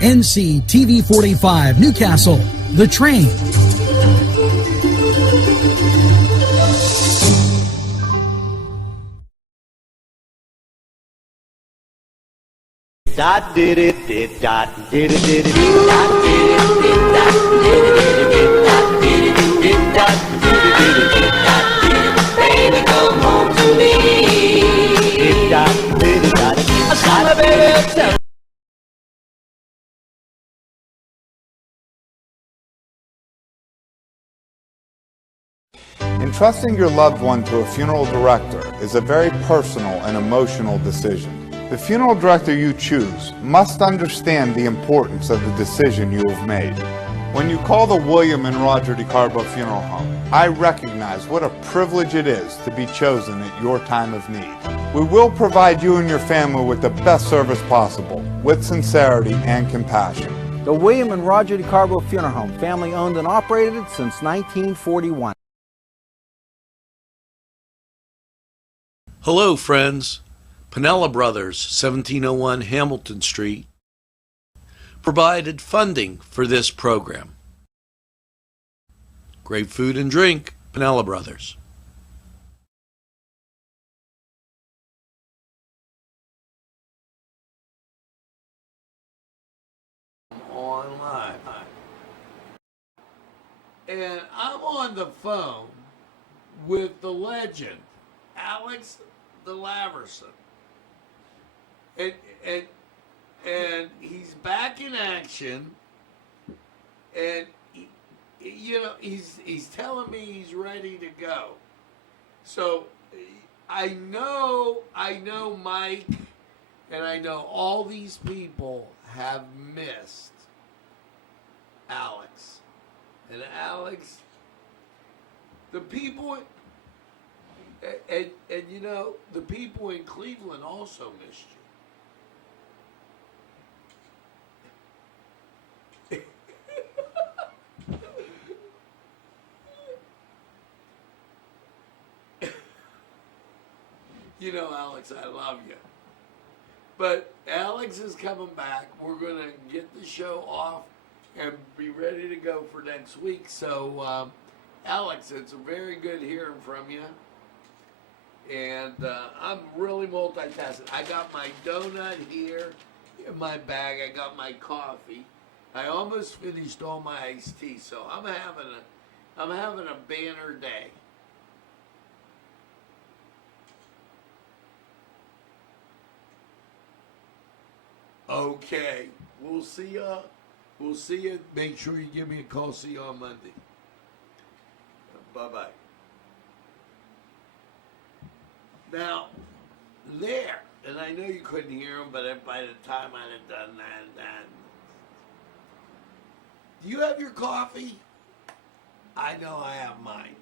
NCTV45 Newcastle, The Train. Dot did it did dot did it did it dot did it did dot did it did dot did it did dot did it did dot did it. Baby, come home to me. Did dot did it dot. I saw my baby. Entrusting your loved one to a funeral director is a very personal and emotional decision. The funeral director you choose must understand the importance of the decision you have made. When you call the William and Roger DeCarbo Funeral Home, I recognize what a privilege it is to be chosen at your time of need. We will provide you and your family with the best service possible, with sincerity and compassion. The William and Roger DeCarbo Funeral Home, family owned and operated since 1941. Hello, friends. Pinella Brothers, 1701 Hamilton Street, provided funding for this program. Great food and drink, Pinella Brothers. Online. And I'm on the phone with the legend, Alex the Laverson. And he's back in action, and he's telling me he's ready to go. So I know Mike, and I know all these people have missed Alex, and Alex, the people. And the people in Cleveland also missed you. Alex, I love you. But Alex is coming back. We're going to get the show off and be ready to go for next week. So, Alex, it's very good hearing from you. And I'm really multitasking. I got my donut here in my bag. I got my coffee. I almost finished all my iced tea, so I'm having a banner day. Okay, we'll see ya. We'll see you. Make sure you give me a call. See you on Monday. Bye-bye. Now, there, and I know you couldn't hear him, but by the time I'd have done that. Do you have your coffee? I know I have mine.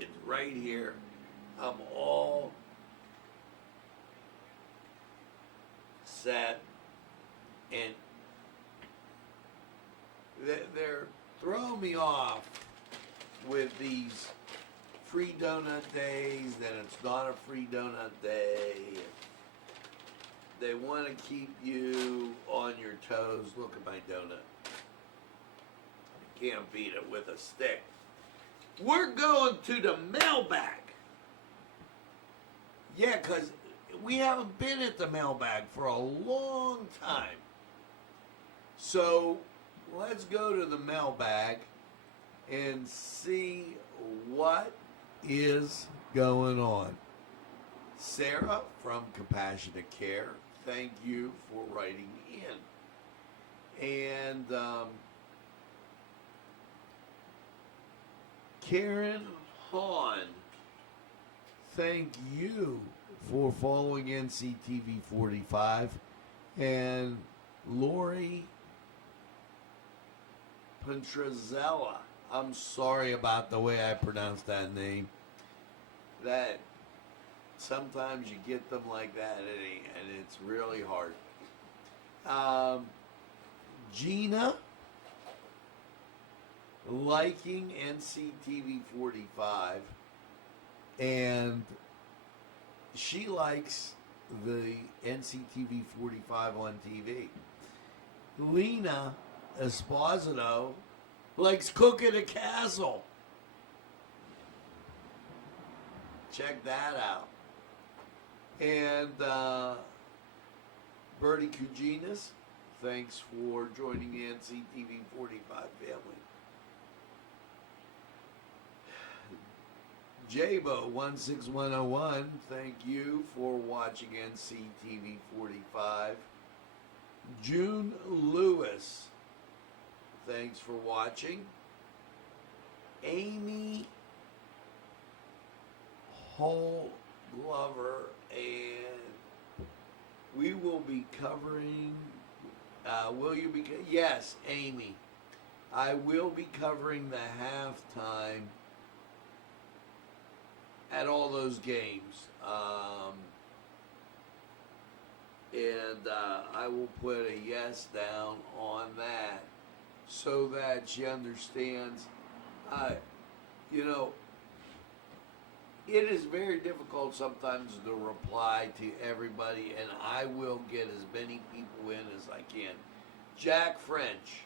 It's right here. I'm all set, and they're throwing me off with these free donut days, then it's not a free donut day. They want to keep you on your toes. Look at my donut. You can't beat it with a stick. We're going to the mailbag. Yeah, because we haven't been at the mailbag for a long time. So let's go to the mailbag and see what is going on. Sarah from Compassionate Care, thank you for writing in. And Karen Hahn, thank you for following NCTV45. And Lori Pentrazella, I'm sorry about the way I pronounced that name. That sometimes you get them like that, and it's really hard. Gina, liking NCTV45, and she likes the NCTV45 on TV. Lena Esposito likes cooking a castle. Check that out. And Bertie Cuginas, thanks for joining the NCTV45 family. Jabo16101, thank you for watching NCTV45. June Lewis, thanks for watching. Amy Hull Glover, and we will be covering, yes, Amy, I will be covering the halftime at all those games. And I will put a yes down on that so that she understands, you know, it is very difficult sometimes to reply to everybody, and I will get as many people in as I can. Jack French,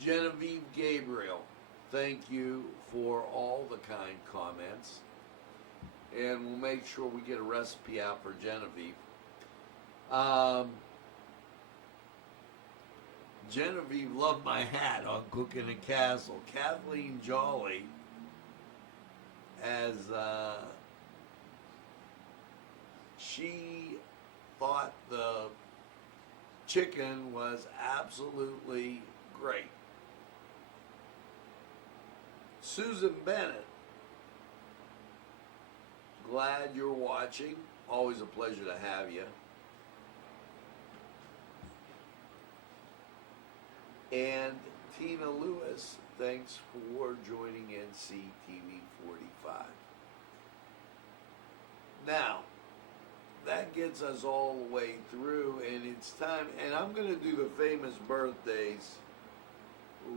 Genevieve Gabriel, thank you for all the kind comments. And we'll make sure we get a recipe out for Genevieve. Genevieve loved my hat on Cooking a Castle. Kathleen Jolly, as she thought the chicken was absolutely great. Susan Bennett, glad you're watching. Always a pleasure to have you. And Tina Lewis, thanks for joining NCTV45. Now, that gets us all the way through, and it's time, and I'm going to do the famous birthdays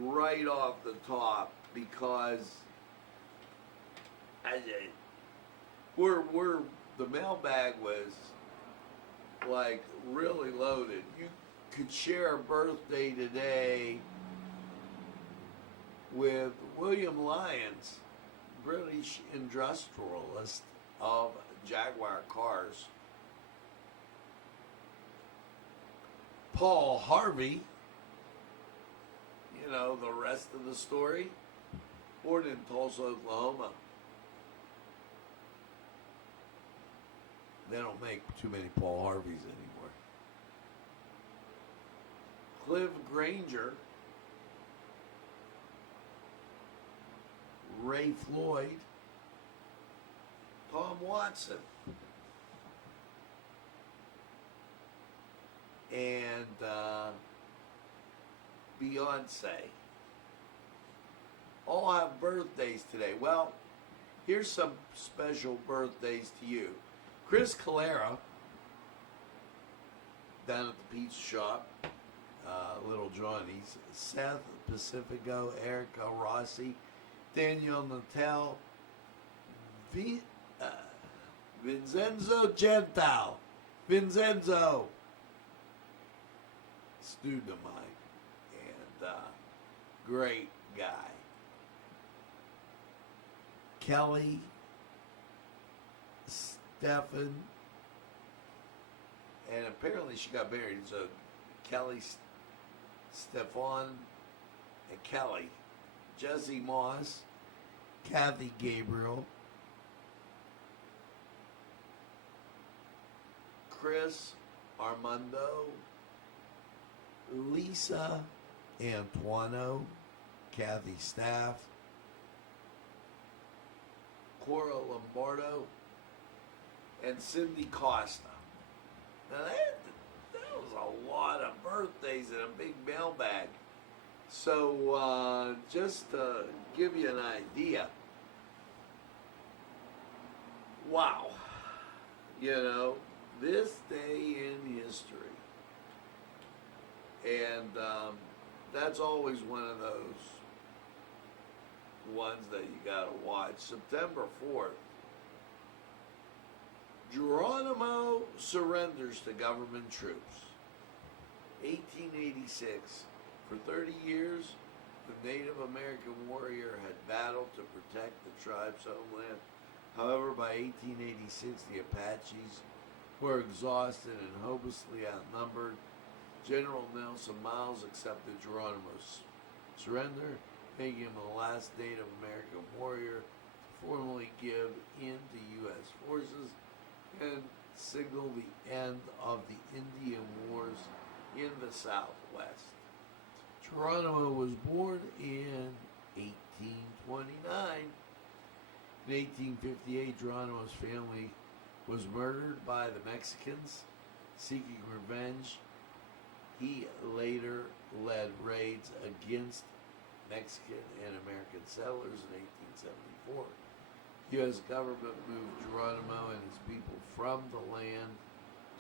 right off the top, because the mailbag was like really loaded. You could share a birthday today with William Lyons, British industrialist of Jaguar cars. Paul Harvey, you know the rest of the story, born in Tulsa, Oklahoma. They don't make too many Paul Harveys anymore. Cliff Granger, Ray Floyd, Tom Watson, and Beyonce. All have birthdays today. Well, here's some special birthdays to you. Chris Calera, down at the pizza shop, Little Johnny's. Seth Pacifico, Erica Rossi, Daniel Natal, Vincenzo Gentile, Vincenzo, student of mine, and great guy. Kelly, Stephan, and apparently she got married, so Kelly, Stefan, and Kelly, Jesse Moss, Kathy Gabriel, Chris Armando, Lisa Antuano, Kathy Staff, Cora Lombardo, and Cindy Costa. Now that was a lot of birthdays in a big mailbag. So just to give you an idea, wow, you know, this day in history. And that's always one of those ones that you gotta watch. September 4th, Geronimo surrenders to government troops. 1886. For 30 years, the Native American warrior had battled to protect the tribe's homeland. However, by 1886, the Apaches were exhausted and hopelessly outnumbered. General Nelson Miles accepted Geronimo's surrender, making him the last Native American warrior to formally give in to U.S. forces and signal the end of the Indian Wars in the Southwest. Geronimo was born in 1829. In 1858, Geronimo's family was murdered by the Mexicans. Seeking revenge, he later led raids against Mexican and American settlers in 1874. The U.S. government moved Geronimo and his people from the land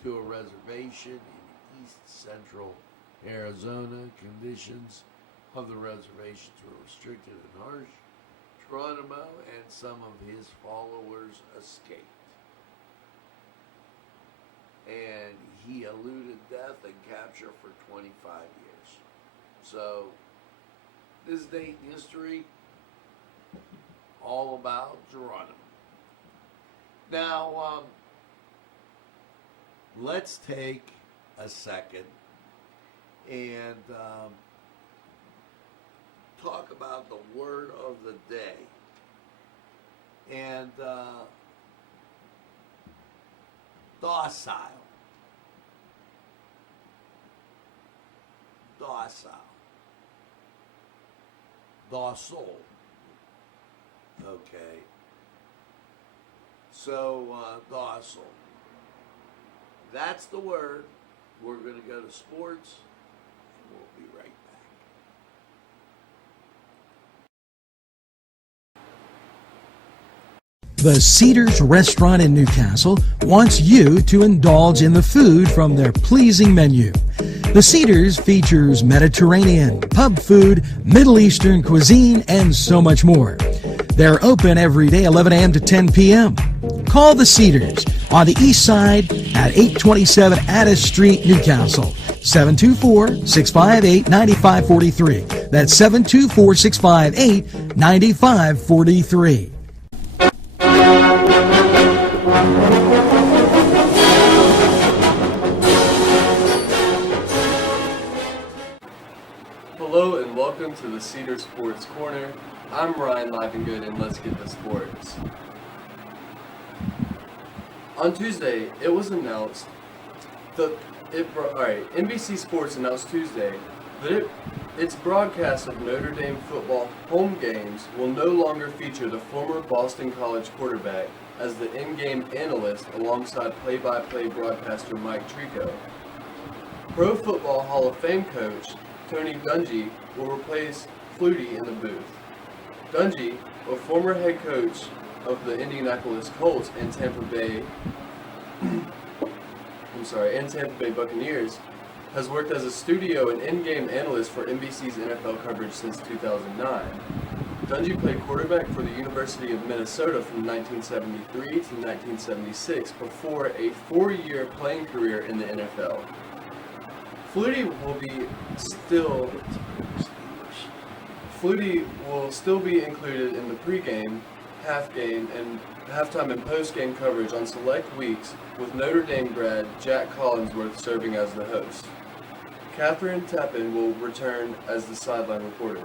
to a reservation in east central Arizona. Conditions of the reservations were restricted and harsh. Geronimo and some of his followers escaped, and he eluded death and capture for 25 years. So, this date in history, all about Geronimo. Now, let's take a second and talk about the word of the day. And docile. Docile. Docile. Okay. So, docile. That's the word. We're going to go to sports, and we'll be right back. The Cedars Restaurant in Newcastle wants you to indulge in the food from their pleasing menu. The Cedars features Mediterranean, pub food, Middle Eastern cuisine, and so much more. They're open every day, 11 a.m. to 10 p.m. Call the Cedars on the east side at 827 Addis Street, Newcastle. 724-658-9543. That's 724-658-9543. Hello and welcome to the Cedar Sports Corner. I'm Ryan Livengood and let's get to sports. On Tuesday, it was announced NBC Sports announced Tuesday that its broadcast of Notre Dame football home games will no longer feature the former Boston College quarterback as the in-game analyst alongside play-by-play broadcaster Mike Tirico. Pro Football Hall of Fame coach Tony Dungy will replace Flutie in the booth. Dungy, a former head coach of the Indianapolis Colts and Tampa Bay Buccaneers, has worked as a studio and in-game analyst for NBC's NFL coverage since 2009. Dungy played quarterback for the University of Minnesota from 1973 to 1976 before a 4-year playing career in the NFL. Flutie will still be included in the pregame, halftime, and postgame coverage on select weeks, with Notre Dame grad Jack Collinsworth serving as the host. Catherine Tappan will return as the sideline reporter.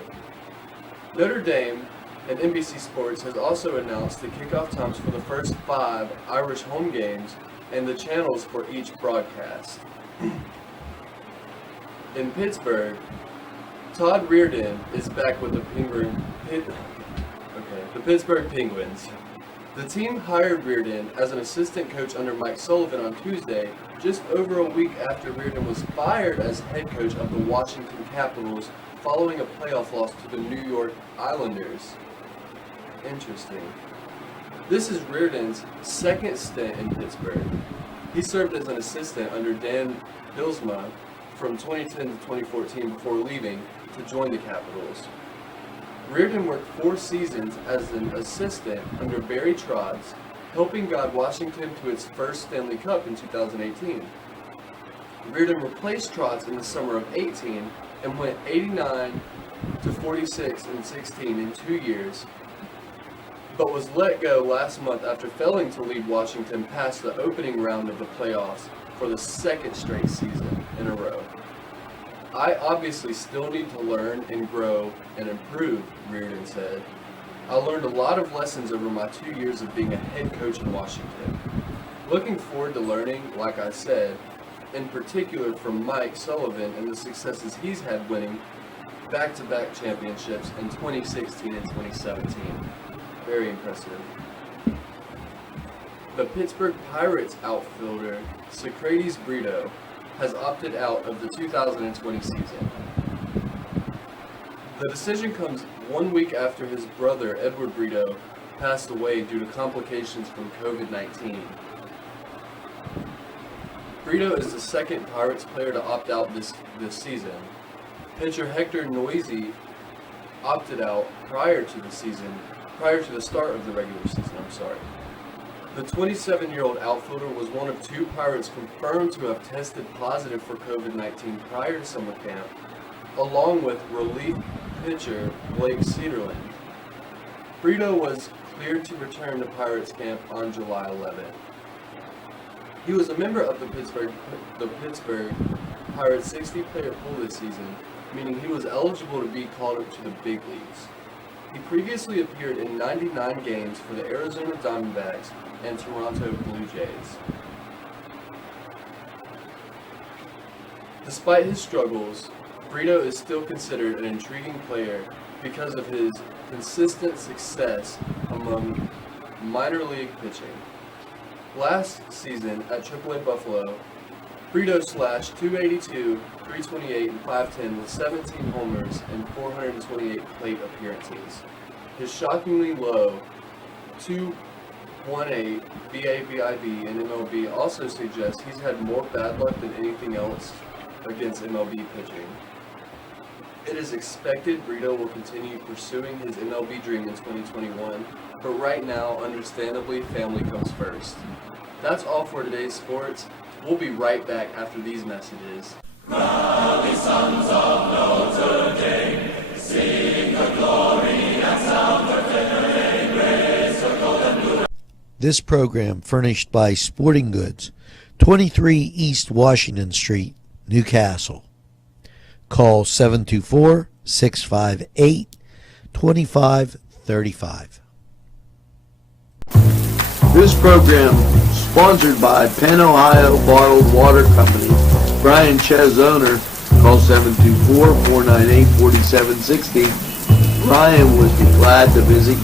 Notre Dame and NBC Sports has also announced the kickoff times for the first 5 Irish home games and the channels for each broadcast. In Pittsburgh, Todd Reardon is back with the Pittsburgh Penguins. The team hired Reardon as an assistant coach under Mike Sullivan on Tuesday, just over a week after Reardon was fired as head coach of the Washington Capitals following a playoff loss to the New York Islanders. Interesting. This is Reardon's second stint in Pittsburgh. He served as an assistant under Dan Bylsma from 2010 to 2014 before leaving to join the Capitals. Reardon worked 4 seasons as an assistant under Barry Trotz, helping guide Washington to its first Stanley Cup in 2018. Reardon replaced Trotz in the summer of 18 and went 89 to 46 and 16 in 2 years, but was let go last month after failing to lead Washington past the opening round of the playoffs for the second straight season in a row. I obviously still need to learn and grow and improve, Reardon said. I learned a lot of lessons over my 2 years of being a head coach in Washington. Looking forward to learning, like I said, in particular from Mike Sullivan and the successes he's had winning back-to-back championships in 2016 and 2017. Very impressive. The Pittsburgh Pirates outfielder Socrates Brito has opted out of the 2020 season. The decision comes 1 week after his brother Edward Brito passed away due to complications from COVID-19. Brito is the second Pirates player to opt out this season. Pitcher Hector Noisy opted out prior to the start of the regular season. The 27-year-old outfielder was one of 2 Pirates confirmed to have tested positive for COVID-19 prior to summer camp, along with relief pitcher Blake Cederland. Brito was cleared to return to Pirates camp on July 11th. He was a member of the Pittsburgh Pirates 60-player pool this season, meaning he was eligible to be called up to the big leagues. He previously appeared in 99 games for the Arizona Diamondbacks and Toronto Blue Jays. Despite his struggles, Brito is still considered an intriguing player because of his consistent success among minor league pitching. Last season at AAA Buffalo, Brito slashed .282, .328, and .510 with 17 homers and 428 plate appearances. His shockingly low .218 BABIB in MLB also suggests he's had more bad luck than anything else against MLB pitching. It is expected Brito will continue pursuing his MLB dream in 2021, but right now, understandably, family comes first. That's all for today's sports. We'll be right back after these messages. Rally, sons of Notre Dame, sing the glory and sound the fame, raise the golden blue. This program furnished by Sporting Goods, 23 East Washington Street, Newcastle. Call 724-658-2535. This program sponsored by Penn Ohio Bottled Water Company. Brian Ches, owner, call 724-498-4760. Brian would be glad to visit.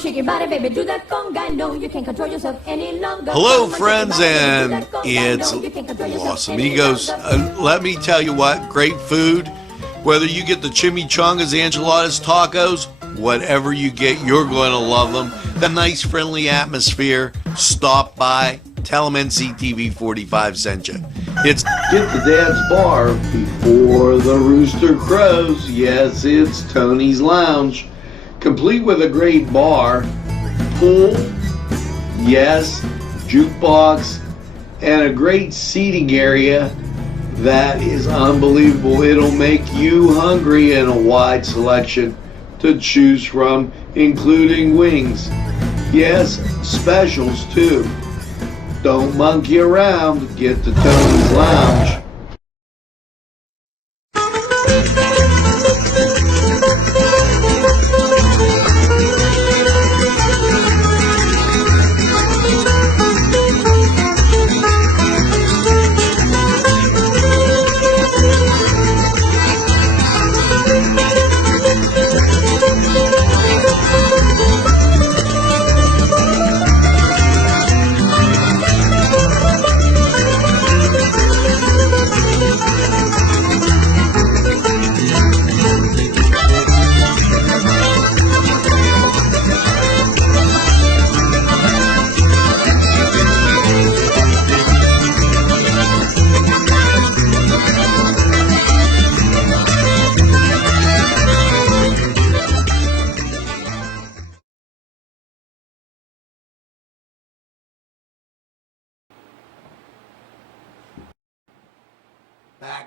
Shake your body, baby, do that conga. No, you can't control yourself any longer. Hello, friends, and it's Los Amigos. Let me tell you what, great food. Whether you get the chimichangas, enchiladas, tacos, whatever you get, you're going to love them. The nice, friendly atmosphere. Stop by. Tell them NCTV45 sent you. It's Get to Dad's Bar before the rooster crows. Yes, it's Tony's Lounge. Complete with a great bar, pool, yes, jukebox, and a great seating area that is unbelievable. It'll make you hungry, and a wide selection to choose from, including wings. Yes, specials too. Don't monkey around. Get to Tony's Lounge.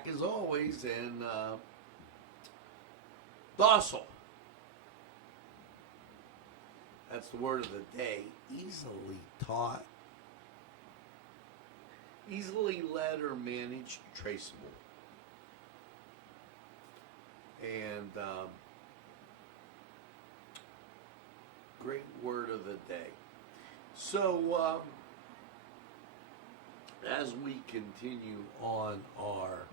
back as always, and docile. That's the word of the day. Easily taught, easily led or managed, traceable. And great word of the day. So, as we continue on our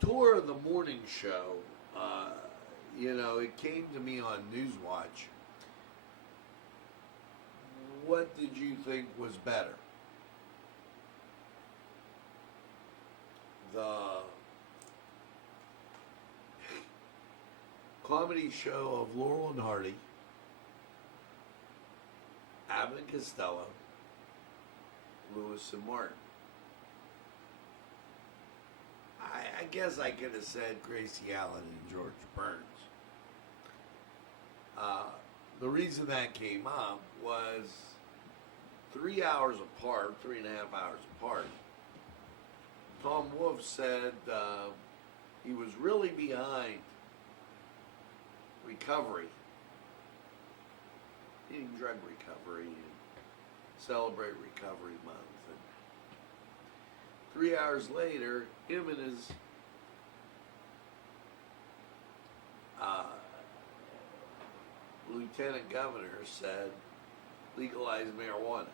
tour of the morning show, it came to me on Newswatch. What did you think was better? The comedy show of Laurel and Hardy, Abbott and Costello, Lewis and Martin. I guess I could have said Gracie Allen and George Burns. The reason that came up was 3 hours apart, 3.5 hours apart. Tom Wolfe said he was really behind recovery, eating drug recovery, and celebrate Recovery Month. And 3 hours later, him and his lieutenant governor said legalize marijuana.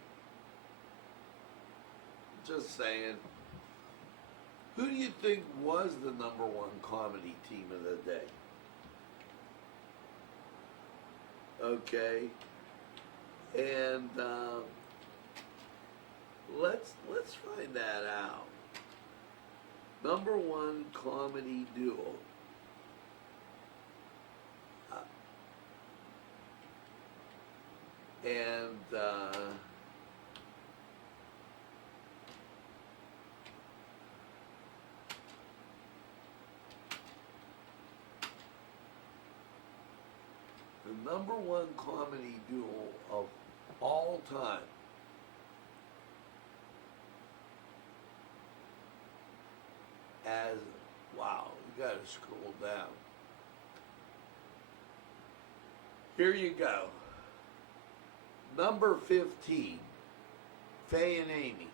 Just saying. Who do you think was the number one comedy team of the day? Okay, and let's find that out. Number one comedy duo. The number one comedy duo of all time wow, you gotta scroll down. Here you go. Number 15, Faye and Amy.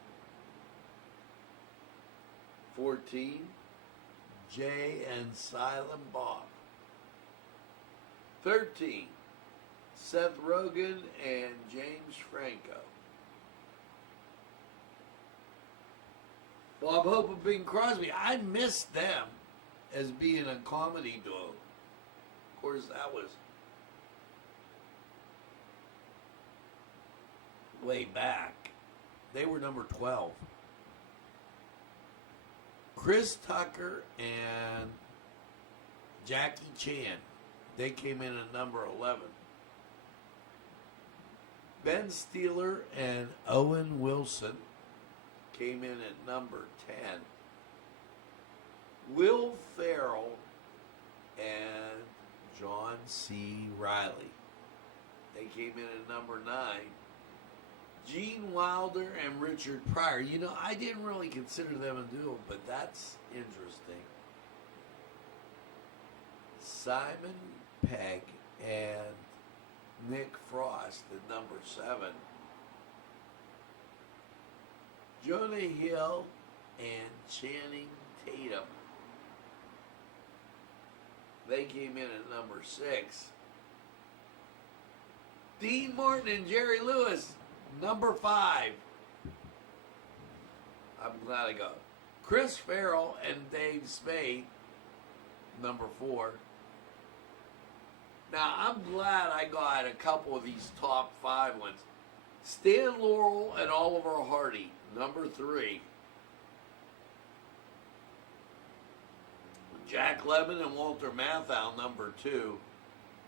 14, Jay and Silent Bob. 13, Seth Rogen and James Franco. Bob Hope and Bing Crosby. I missed them as being a comedy duo. Of course, that was way back. They were number 12. Chris Tucker and Jackie Chan. They came in at number 11. Ben Stiller and Owen Wilson came in at number 10. Will Ferrell and John C. Reilly. They came in at number 9. Gene Wilder and Richard Pryor. You know, I didn't really consider them a duo, but that's interesting. Simon Pegg and Nick Frost at number 7. Jonah Hill and Channing Tatum. They came in at number 6. Dean Martin and Jerry Lewis, number 5. I'm glad I got Chris Farrell and Dave Spade, number 4. Now, I'm glad I got a couple of these top 5 ones. Stan Laurel and Oliver Hardy, number 3. Jack Lemmon and Walter Matthau, number 2.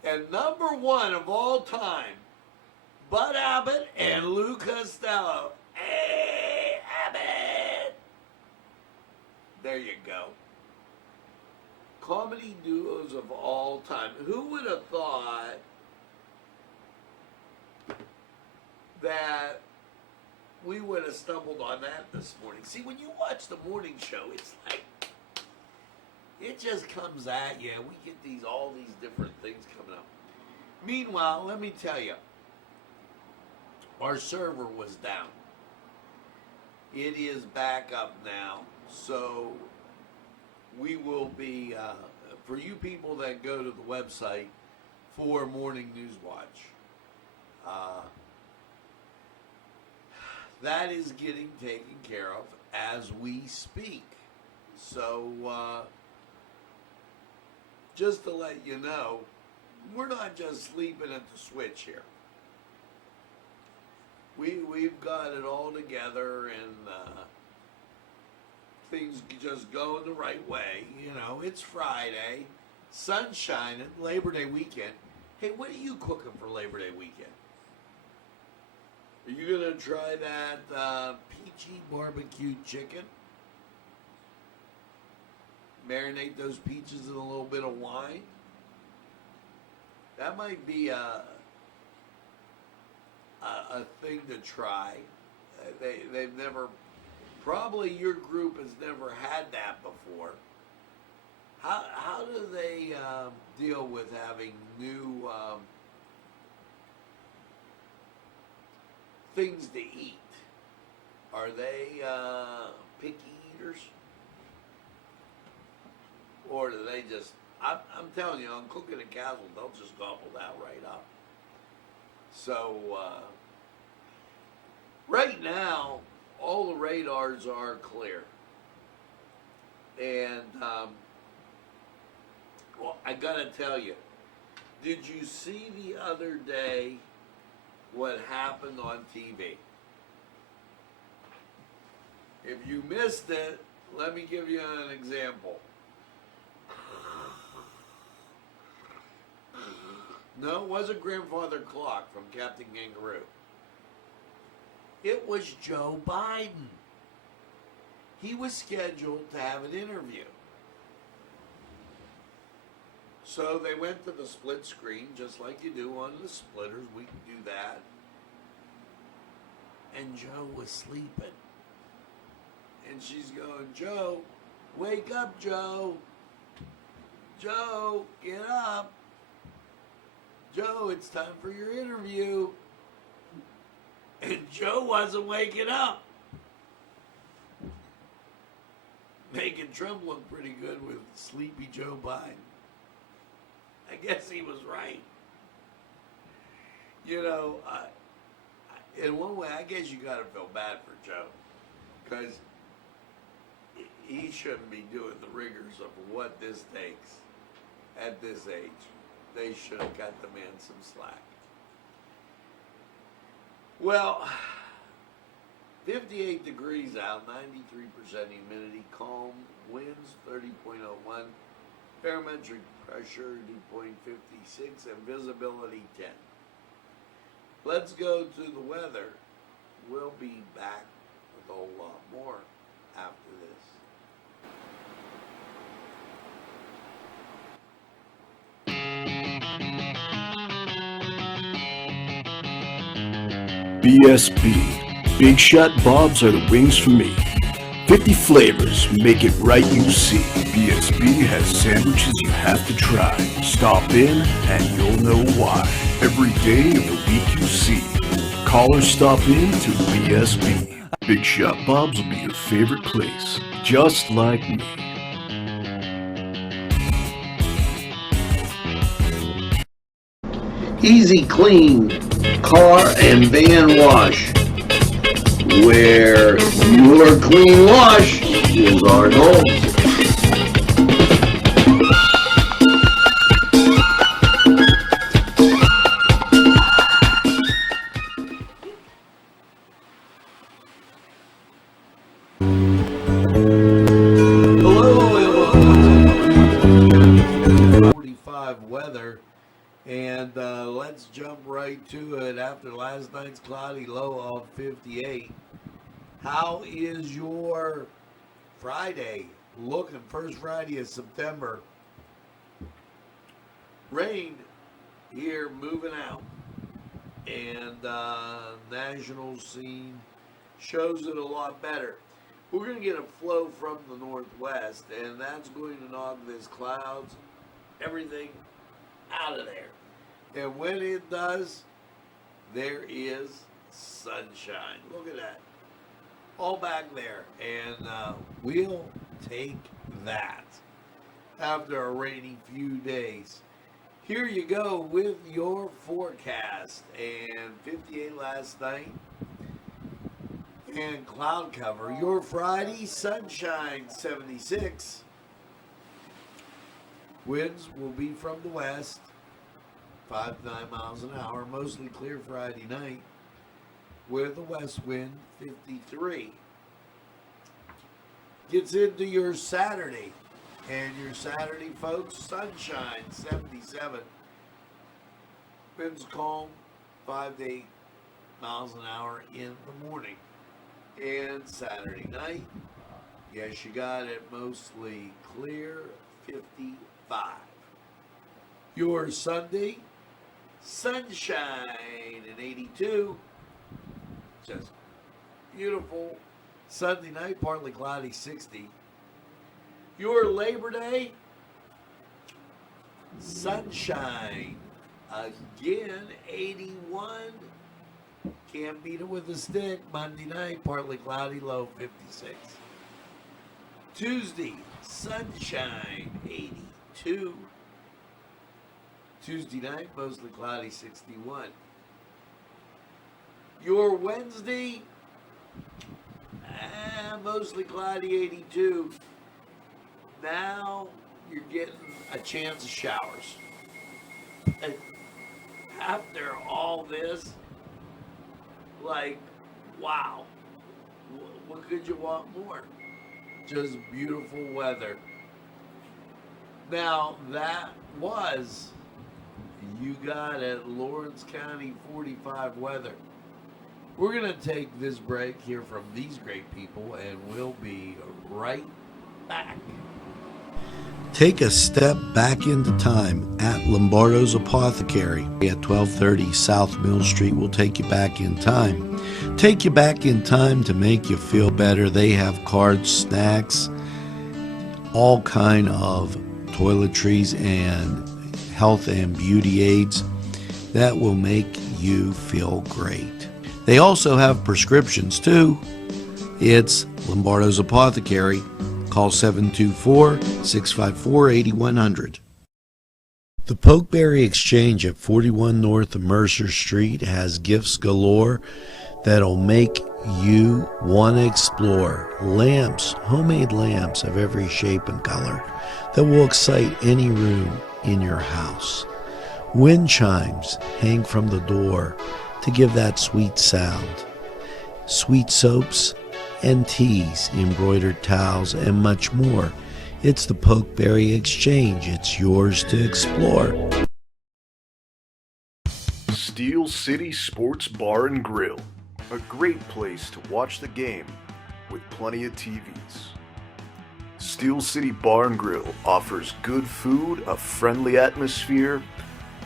And number 1 of all time, Bud Abbott and Lou Costello. Hey, Abbott! There you go. Comedy duos of all time. Who would have thought that we would have stumbled on that this morning? See, when you watch the morning show, it's like It just comes at you. We get all these different things coming up. Meanwhile, let me tell you, our server was down. It is back up now, so we will be, for you people that go to the website for Morning News Watch, that is getting taken care of as we speak. So, just to let you know, we're not just sleeping at the switch here. We've got it all together, and things just going the right way. You know, it's Friday, sun's shining, Labor Day weekend. Hey, what are you cooking for Labor Day weekend? Are you gonna try that peachy barbecue chicken? Marinate those peaches in a little bit of wine. That might be a thing to try. They've never, probably your group has never had that before. How do they deal with having new things to eat? Are they picky eaters? Or do they just, I'm telling you, on Cooking and Castle, they'll just gobble that right up. So, right now, all the radars are clear. And, well, I gotta tell you, did you see the other day what happened on TV? If you missed it, let me give you an example. No, it wasn't Grandfather Clock from Captain Kangaroo. It was Joe Biden. He was scheduled to have an interview. So they went to the split screen, just like you do on the splitters. We can do that. And Joe was sleeping. And she's going, Joe, wake up, Joe. Joe, get up. Joe, it's time for your interview. And Joe wasn't waking up. Making Trump look pretty good with sleepy Joe Biden. I guess he was right. You know, in one way, I guess you got to feel bad for Joe. Because he shouldn't be doing the rigors of what this takes at this age. They should have cut the man some slack. Well, 58 degrees out, 93% humidity, calm, winds 30.01, barometric pressure 2.56, and visibility 10. Let's go to the weather. We'll be back with a whole lot more after this. BSB. Big Shot Bobs are the wings for me. 50 flavors, make it right, you see. BSB has sandwiches you have to try. Stop in and you'll know why. Every day of the week you see. Call or stop in to BSB. Big Shot Bobs will be your favorite place, just like me. Easy Clean Car and Van Wash, where your clean wash is our goal. Hello, 45 weather. And let's jump right to it after last night's cloudy low of 58. How is your Friday looking? First Friday of September. Rain here moving out. And national scene shows it a lot better. we're going to get a flow from the northwest, and that's going to knock this clouds, everything out of there. And when it does, there is sunshine. Look at that. All back there. And we'll take that after a rainy few days. Here you go with your forecast. And 58 last night. And cloud cover. Your Friday, sunshine, 76. Winds will be from the west, 5 to 9 miles an hour. Mostly clear Friday night with a west wind, 53. Gets into your Saturday. And your Saturday, folks, sunshine, 77. Winds calm, 5 to 8 miles an hour in the morning. And Saturday night, yes, you got it, mostly clear, 55. Your Sunday, sunshine and 82. Just beautiful. Sunday night, partly cloudy, 60. Your Labor Day, sunshine again, 81. Can't beat it with a stick. Monday night, partly cloudy, low, 56. Tuesday, sunshine, 82. Tuesday night, mostly cloudy, 61. Your Wednesday, mostly cloudy, 82. Now you're getting a chance of showers. And after all this, like, wow, what could you want more? Just beautiful weather. Now, that was, you got it, Lawrence County 45 weather. We're going to take this break here from these great people, and we'll be right back. Take a step back into time at Lombardo's Apothecary at 1230 South Mill Street. Will take you back in time. Take you back in time to make you feel better. They have cards, snacks, all kind of toiletries and health and beauty aids that will make you feel great. They also have prescriptions too. It's Lombardo's Apothecary. Call 724-654-8100. The Pokeberry Exchange at 41 North Mercer Street has gifts galore that'll make you want to explore. Lamps, homemade lamps of every shape and color that will excite any room in your house. Wind chimes hang from the door to give that sweet sound. Sweet soaps and teas, embroidered towels, and much more. It's the Pokeberry Exchange. It's yours to explore. Steel City Sports Bar and Grill. A great place to watch the game with plenty of TVs. Steel City Bar and Grill offers good food, a friendly atmosphere,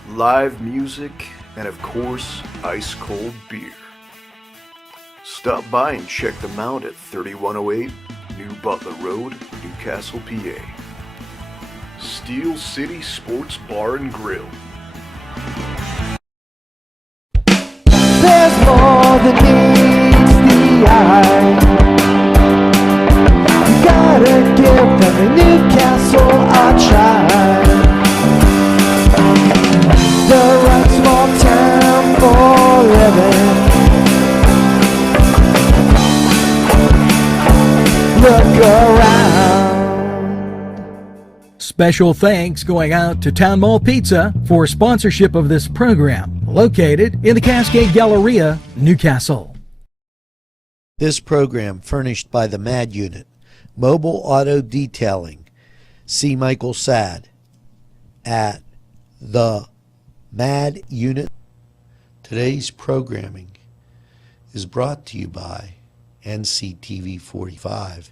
live music, and of course, ice-cold beer. Stop by and check them out at 3108 New Butler Road, Newcastle, PA. Steel City Sports Bar and Grill. There's more than meets the eye. You gotta give them a Newcastle a try. The right small town for living. Look around. Special thanks going out to Town Mall Pizza for sponsorship of this program, located in the Cascade Galleria, Newcastle. This program furnished by the MAD Unit, Mobile Auto Detailing. See Michael Sad at the MAD Unit. Today's programming is brought to you by NCTV45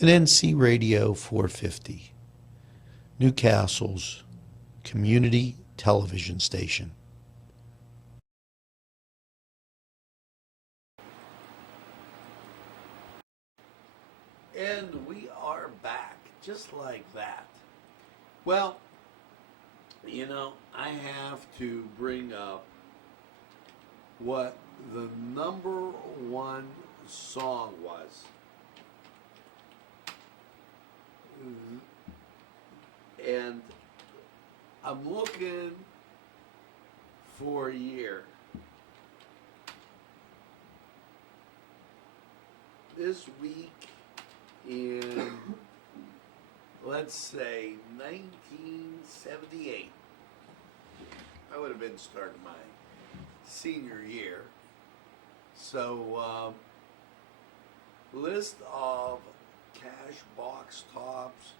and NC Radio 450, Newcastle's community television station. And we are back, just like that. Well, you know, I have to bring up what the number one song was. And I'm looking for a year. This week in, let's say, 1978. I would have been starting my senior year. So, list of cash box tops,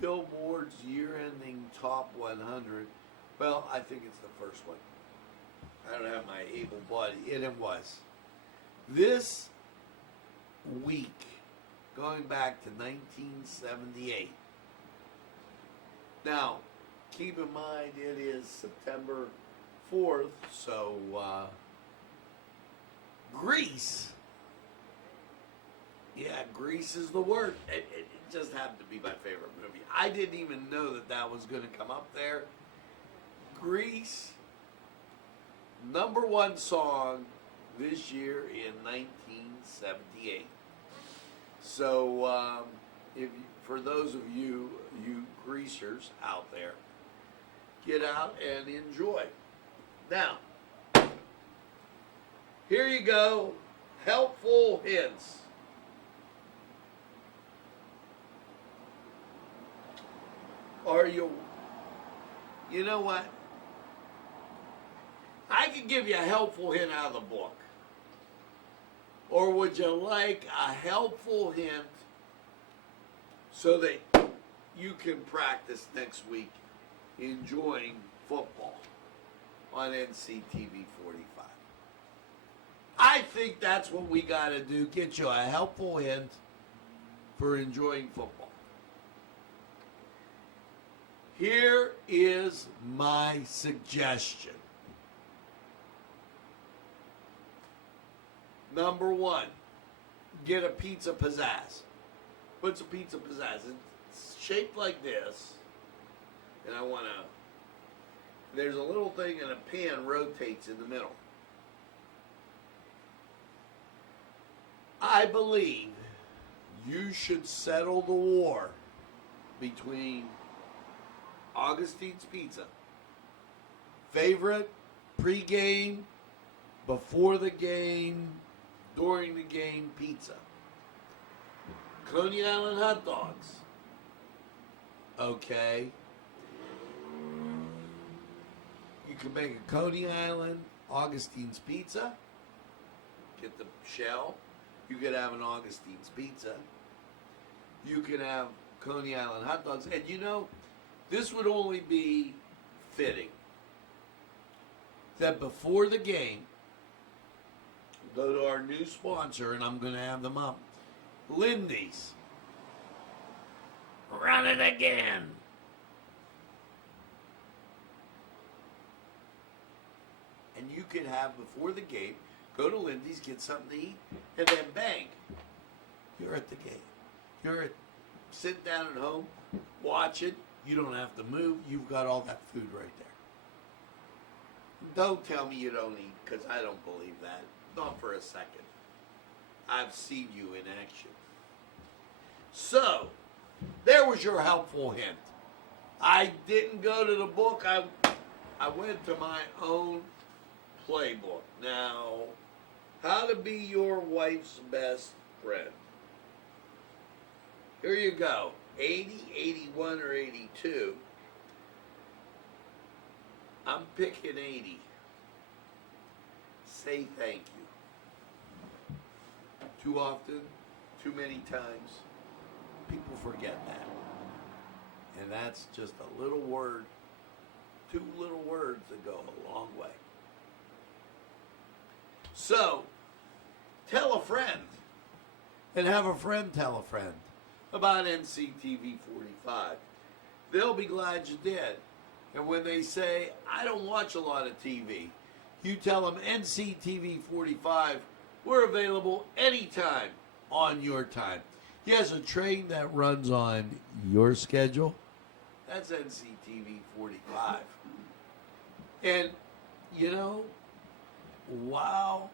Billboard's year-ending top 100. Well, I think it's the first one. I don't have my able body, and it was. This week, going back to 1978. Now, keep in mind it is September 4th, so Grease. Yeah, Grease is the word. It just happened to be my favorite movie. I didn't even know that that was going to come up there. Grease, number one song this year in 1978. So, for those of you greasers out there, get out and enjoy. Now, here you go. Helpful hints. Are you know what? I could give you a helpful hint out of the book. Or would you like a helpful hint so that you can practice next week enjoying football on NCTV45? I think that's what we got to do, get you a helpful hint for enjoying football. Here is my suggestion. Number one, get a pizza pizzazz. What's a pizza pizzazz? It's shaped like this. And there's a little thing and a pan rotates in the middle. I believe you should settle the war between Augustine's Pizza, favorite pregame, before the game, during the game pizza, Coney Island hot dogs, okay, you can make a Coney Island Augustine's Pizza, get the shell, you could have an Augustine's Pizza, you can have Coney Island hot dogs, and you know, this would only be fitting that before the game, go to our new sponsor, and I'm going to have them up, Lindy's. Run it again. And you could have, before the game, go to Lindy's, get something to eat, and then bang, you're at the game. You're sitting down at home, watch it. You don't have to move. You've got all that food right there. Don't tell me you don't eat, because I don't believe that. Not for a second. I've seen you in action. So, there was your helpful hint. I didn't go to the book. I went to my own playbook. Now, how to be your wife's best friend. Here you go. 80, 81, or 82. I'm picking 80. Say thank you. Too often, too many times, people forget that. And that's just a little word, two little words that go a long way. So, tell a friend, and have a friend tell a friend about NCTV45. They'll be glad you did. And when they say, I don't watch a lot of TV, you tell them NCTV45, we're available anytime on your time. Yes, a train that runs on your schedule, that's NCTV45. And, you know, while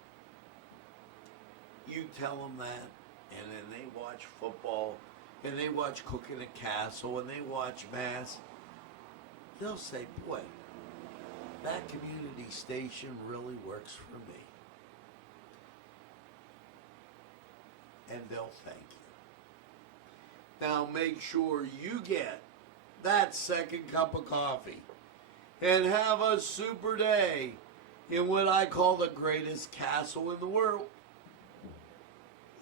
you tell them that, and then they watch football, and they watch Cooking at Castle, and they watch Mass, they'll say, boy, that community station really works for me. And they'll thank you. Now make sure you get that second cup of coffee and have a super day in what I call the greatest castle in the world,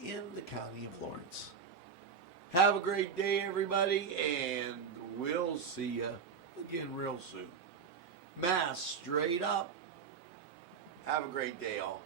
in the county of Lawrence. Have a great day, everybody, and we'll see you again real soon. Mass straight up. Have a great day, all.